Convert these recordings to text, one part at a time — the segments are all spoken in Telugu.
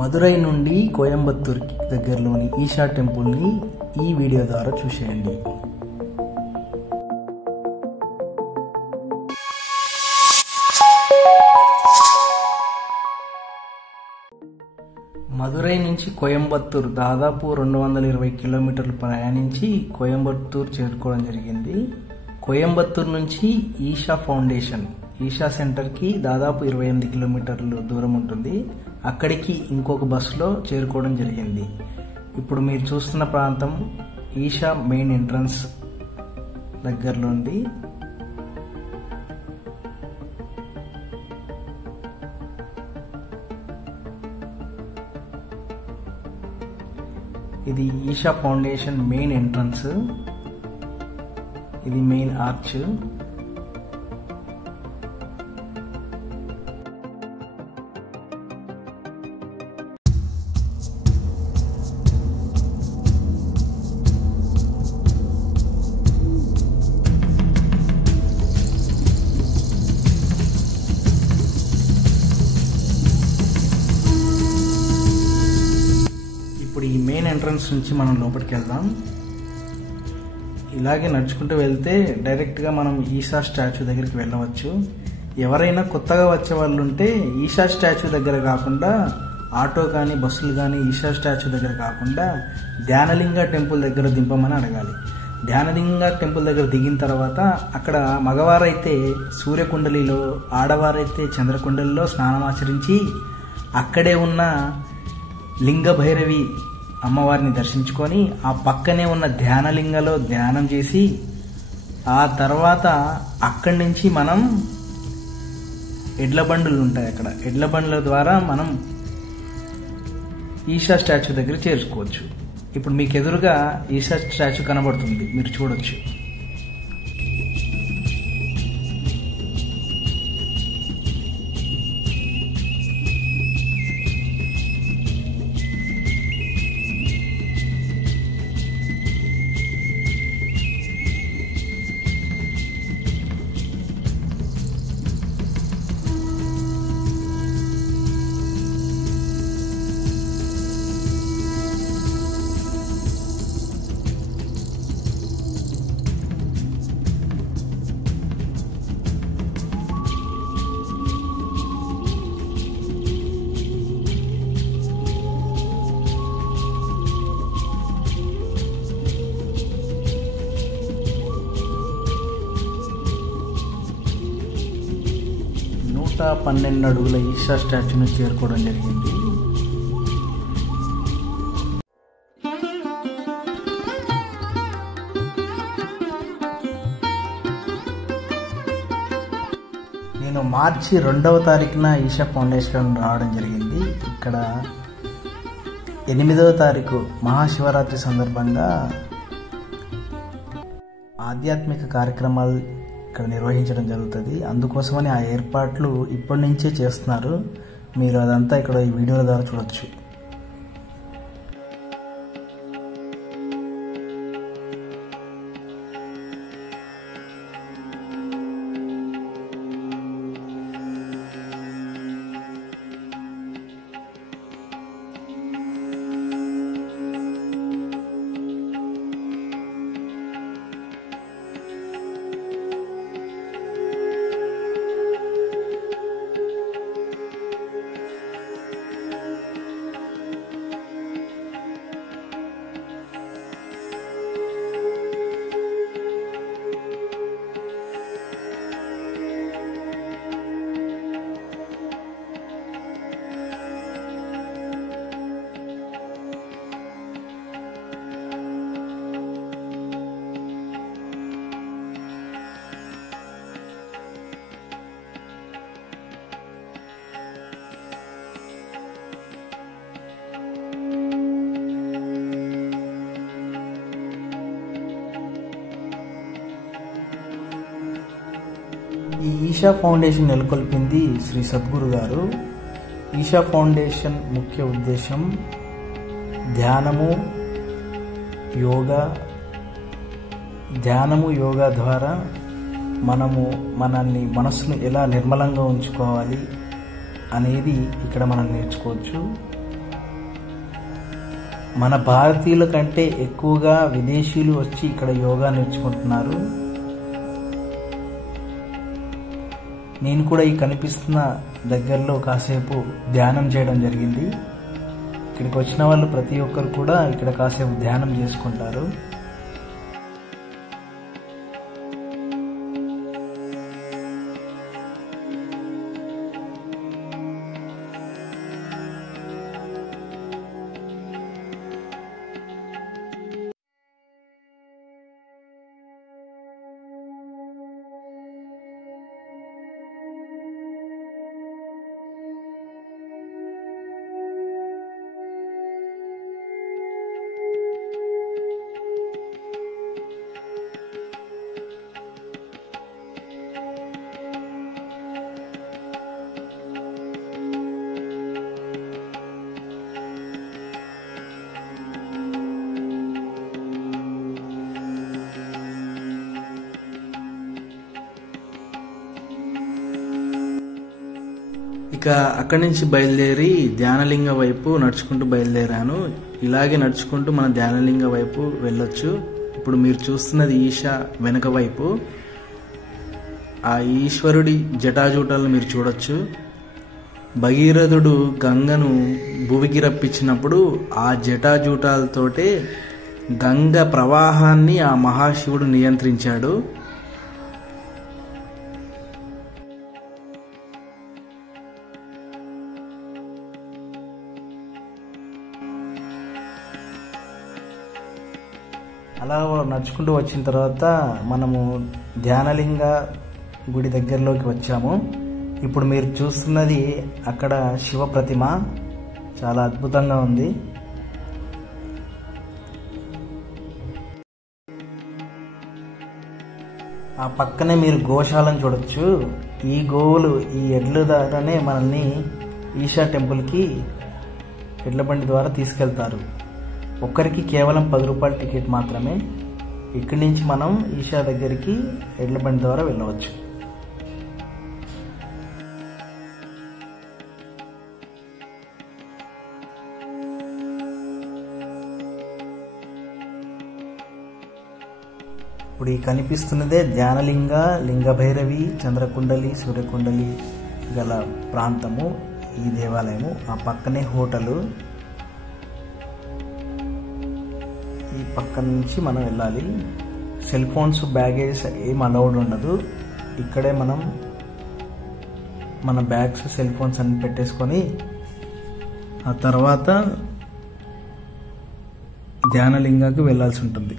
మదురై నుండి కోయంబత్తూర్ దగ్గరలోని ఈషా టెంపుల్ని ఈ వీడియో ద్వారా చూసేయండి. మదురై నుంచి కోయంబత్తూర్ దాదాపు 220 కిలోమీటర్లు ప్రయాణించి కోయంబత్తూర్ చేరుకోవడం జరిగింది. కోయంబత్తూర్ నుంచి ఈషా ఫౌండేషన్ ఈషా సెంటర్కి దాదాపు 28 కిలోమీటర్లు దూరం ఉంటుంది. అక్కడికి ఇంకొక బస్సులో చేరుకోవడం జరిగింది. ఇప్పుడు మీరు చూస్తున్న ప్రాంతం ఈషా మెయిన్ ఎంట్రన్స్ దగ్గరలో ఉంది. ఇది ఈషా ఫౌండేషన్ మెయిన్ ఎంట్రన్స్. ఇది మెయిన్ ఆర్చ్. ఇప్పుడు ఈ మెయిన్ ఎంట్రన్స్ నుంచి మనం లోపలికి వెళ్దాం. ఇలాగే నడుచుకుంటూ వెళ్తే డైరెక్ట్గా మనం ఈషా స్టాచ్యూ దగ్గరికి వెళ్ళవచ్చు. ఎవరైనా కొత్తగా వచ్చే వాళ్ళు ఉంటే ఈషా స్టాచ్యూ దగ్గర కాకుండా ఆటో కానీ బస్సులు కానీ ఈషా స్టాచ్యూ దగ్గర కాకుండా ధ్యానలింగ టెంపుల్ దగ్గర దింపమని అడగాలి. ధ్యానలింగ టెంపుల్ దగ్గర దిగిన తర్వాత అక్కడ మగవారైతే సూర్యకుండలిలో, ఆడవారైతే చంద్రకుండలిలో స్నానమాచరించి అక్కడే ఉన్న లింగ భైరవి అమ్మవారిని దర్శించుకొని ఆ పక్కనే ఉన్న ధ్యానలింగలో ధ్యానం చేసి ఆ తర్వాత అక్కడి నుంచి మనం ఎడ్ల బండులు ఉంటాయి. అక్కడ ఎడ్ల బండ్ల ద్వారా మనం ఈషా స్టాచ్యూ దగ్గర చేరుకోవచ్చు. ఇప్పుడు మీకు ఎదురుగా ఈషా స్టాచ్యూ కనబడుతుంది, మీరు చూడొచ్చు. నూట 12 అడుగుల ఈషా స్టాచ్యూను చేరుకోవడం జరిగింది. నేను మార్చి 2వ తారీఖున ఈషా ఫౌండేషన్ రావడం జరిగింది. ఇక్కడ 8వ తారీఖు మహాశివరాత్రి సందర్భంగా ఆధ్యాత్మిక కార్యక్రమాలు ఇక్కడ నిర్వహించడం జరుగుతుంది. అందుకోసమని ఆ ఏర్పాట్లు ఇప్పటి నుంచే చేస్తున్నారు. మీరు అదంతా ఇక్కడ ఈ వీడియోల ద్వారా చూడొచ్చు. ఈ ఈషా ఫౌండేషన్ నెలకొల్పింది శ్రీ సద్గురు గారు. ఈషా ఫౌండేషన్ ముఖ్య ఉద్దేశం ధ్యానము, యోగా ద్వారా మనస్సును ఎలా నిర్మలంగా ఉంచుకోవాలి అనేది ఇక్కడ మనం నేర్చుకోవచ్చు. మన భారతీయుల కంటే ఎక్కువగా విదేశీయులు వచ్చి ఇక్కడ యోగా నేర్చుకుంటున్నారు. నేను కూడా ఈ కనిపిస్తున్న దగ్గరలో కాసేపు ధ్యానం చేయడం జరిగింది. ఇక్కడికి వచ్చిన వాళ్ళు ప్రతి ఒక్కరు కూడా ఇక్కడ కాసేపు ధ్యానం చేసుకుంటారు. ఇక అక్కడి నుంచి బయలుదేరి ధ్యానలింగ వైపు నడుచుకుంటూ బయలుదేరాను. ఇలాగే నడుచుకుంటూ మన ధ్యానలింగ వైపు వెళ్ళొచ్చు. ఇప్పుడు మీరు చూస్తున్నది ఈశా వెనక వైపు. ఆ ఈశ్వరుడి జటాజూటాలను మీరు చూడొచ్చు. భగీరథుడు గంగను భూమికి రప్పించినప్పుడు ఆ జటాజూటాలతోటే గంగ ప్రవాహాన్ని ఆ మహాశివుడు నియంత్రించాడు. అలా నడుచుకుంటూ వచ్చిన తర్వాత మనము ధ్యానలింగ గుడి దగ్గరలోకి వచ్చాము. ఇప్పుడు మీరు చూస్తున్నది అక్కడ శివ ప్రతిమ, చాలా అద్భుతంగా ఉంది. ఆ పక్కనే మీరు గోశాలను చూడొచ్చు. ఈ గోవులు, ఈ ఎడ్ల ద్వారానే మనల్ని ఈశా టెంపుల్కి ఎడ్ల బండి ద్వారా తీసుకెళ్తారు. ఒక్కరికి కేవలం 10 రూపాయల టికెట్ మాత్రమే. ఇక్కడి నుంచి మనం ఈశా దగ్గరికి ఎడ్ల బండి ద్వారా వెళ్ళవచ్చు. ఇప్పుడు ఈ కనిపిస్తున్నదే ధ్యానలింగ, లింగభైరవి, చంద్రకుండలి, సూర్యకుండలి గల ప్రాంతము ఈ దేవాలయము. ఆ పక్కనే హోటలు. ఈ పక్క నుంచి మనం వెళ్ళాలి. సెల్ ఫోన్స్, బ్యాగేజ్ ఏం అలౌడ్ ఉండదు. ఇక్కడే మనం మన బ్యాగ్స్, సెల్ ఫోన్స్ అన్ని పెట్టేసుకొని ఆ తర్వాత ధ్యానలింగాకి వెళ్ళాల్సి ఉంటుంది.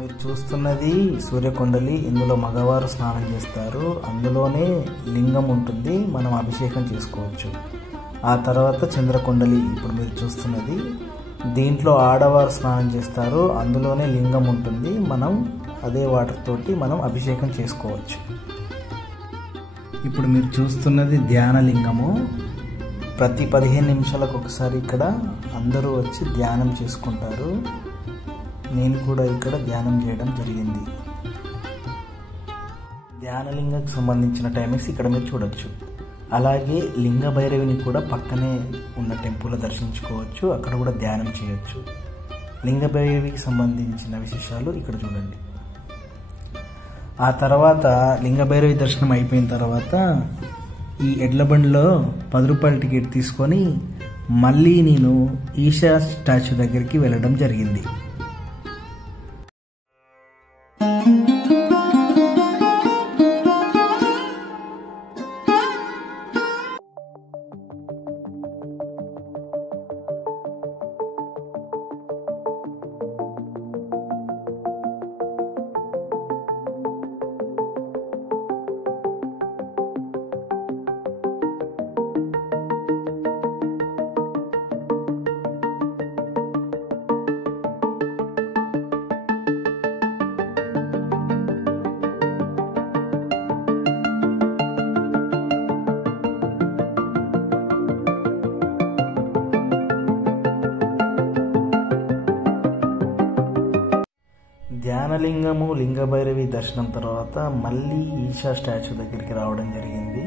మీరు చూస్తున్నది సూర్యకుండలి. ఇందులో మగవారు స్నానం చేస్తారు. అందులోనే లింగం ఉంటుంది, మనం అభిషేకం చేసుకోవచ్చు. ఆ తర్వాత చంద్రకుండలి ఇప్పుడు మీరు చూస్తున్నది. దీంట్లో ఆడవారు స్నానం చేస్తారు. అందులోనే లింగం ఉంటుంది, మనం అదే వాటర్ తోటి మనం అభిషేకం చేసుకోవచ్చు. ఇప్పుడు మీరు చూస్తున్నది ధ్యానలింగము. ప్రతి 15 నిమిషాలకు ఒకసారి ఇక్కడ అందరూ వచ్చి ధ్యానం చేసుకుంటారు. నేను కూడా ఇక్కడ ధ్యానం చేయడం జరిగింది. ధ్యానలింగకు సంబంధించిన టైమింగ్స్ ఇక్కడ మీరు చూడొచ్చు. అలాగే లింగ భైరవిని కూడా పక్కనే ఉన్న టెంపుల్ దర్శించుకోవచ్చు. అక్కడ కూడా ధ్యానం చేయొచ్చు. లింగ భైరవికి సంబంధించిన విశేషాలు ఇక్కడ చూడండి. ఆ తర్వాత లింగ భైరవి దర్శనం అయిపోయిన తర్వాత ఈ ఎడ్ల బండిలో 10 రూపాయల టికెట్ తీసుకొని మళ్ళీ నేను ఈశా స్టాచ్యూ దగ్గరికి వెళ్ళడం జరిగింది. ధ్యానలింగము, లింగభైరవి దర్శనం తర్వాత మళ్ళీ ఈశా స్టాచ్యూ దగ్గరికి రావడం జరిగింది.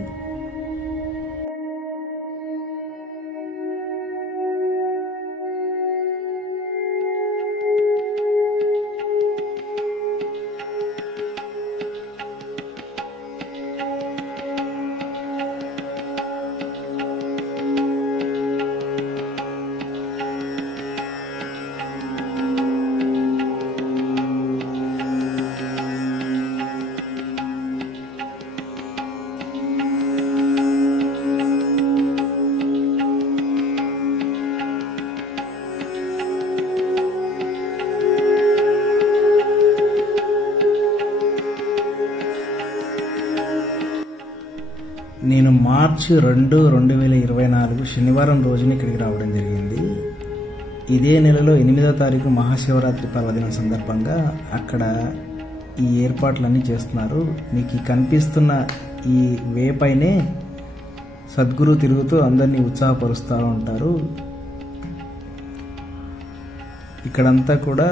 నేను మార్చి 2, 2024 శనివారం రోజున ఇక్కడికి రావడం జరిగింది. ఇదే నెలలో 8వ తారీఖు మహాశివరాత్రి పర్వదినం సందర్భంగా అక్కడ ఈ ఏర్పాట్లన్నీ చేస్తున్నారు. మీకు కనిపిస్తున్న ఈ వే పైనే సద్గురు తిరుగుతూ అందరినీ ఉత్సాహపరుస్తూ ఉంటారు. ఇక్కడంతా కూడా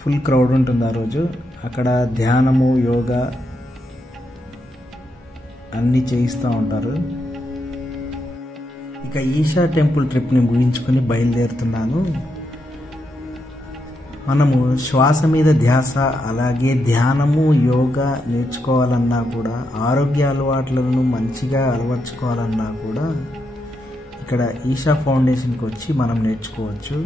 ఫుల్ క్రౌడ్ ఉంటుంది ఆ రోజు. అక్కడ ధ్యానము, యోగా అన్నీ చేయిస్తూ ఉంటారు. ఇక ఈషా టెంపుల్ ట్రిప్ని ముగించుకొని బయలుదేరుతున్నాను. మనము శ్వాస మీద ధ్యాస, అలాగే ధ్యానము, యోగా నేర్చుకోవాలన్నా కూడా, ఆరోగ్య అలవాట్లను మంచిగా అలవర్చుకోవాలన్నా కూడా ఇక్కడ ఈషా ఫౌండేషన్కి వచ్చి మనం నేర్చుకోవచ్చు.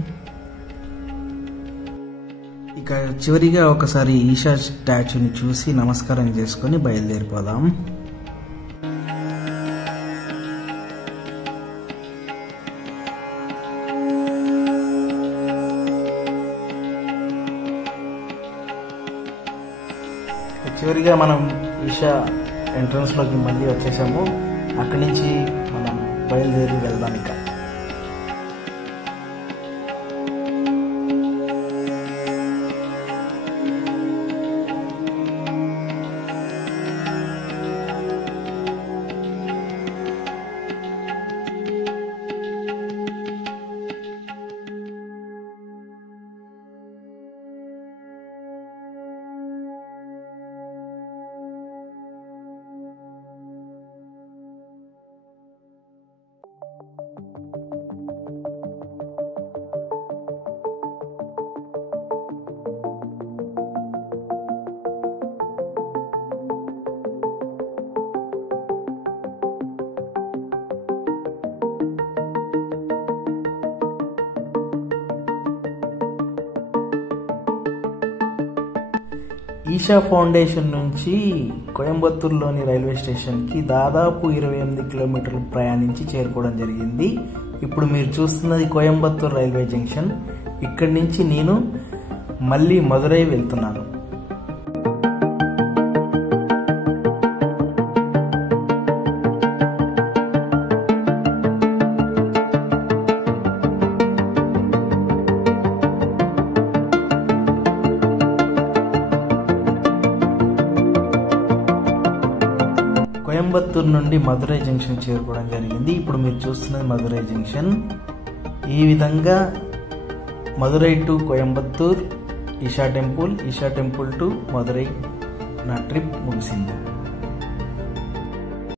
ఇక చివరిగా ఒకసారి ఈషా స్టాచ్యూని చూసి నమస్కారం చేసుకొని బయలుదేరిపోదాం. చివరిగా మనం ఈషా ఎంట్రన్స్లోకి మళ్ళీ వచ్చేసాము. అక్కడి నుంచి మనం బయలుదేరి వెళ్దాం. ఇక ఈషా ఫౌండేషన్ నుంచి కోయంబత్తూరులోని రైల్వే స్టేషన్కి దాదాపు 28 కిలోమీటర్లు ప్రయాణించి చేరుకోవడం జరిగింది. ఇప్పుడు మీరు చూస్తున్నది కోయంబత్తూరు రైల్వే జంక్షన్. ఇక్కడి నుంచి నేను మళ్ళీ మదురై వెళ్తున్నాను. కోయంబత్తూరు నుండి మదురై జంక్షన్ చేరుకోవడం జరిగింది. ఇప్పుడు మీరు చూస్తున్నది మదురై జంక్షన్. ఈ విధంగా Madurai to Coimbatore Isha temple to Madurai నా ట్రిప్ ముగిసింది.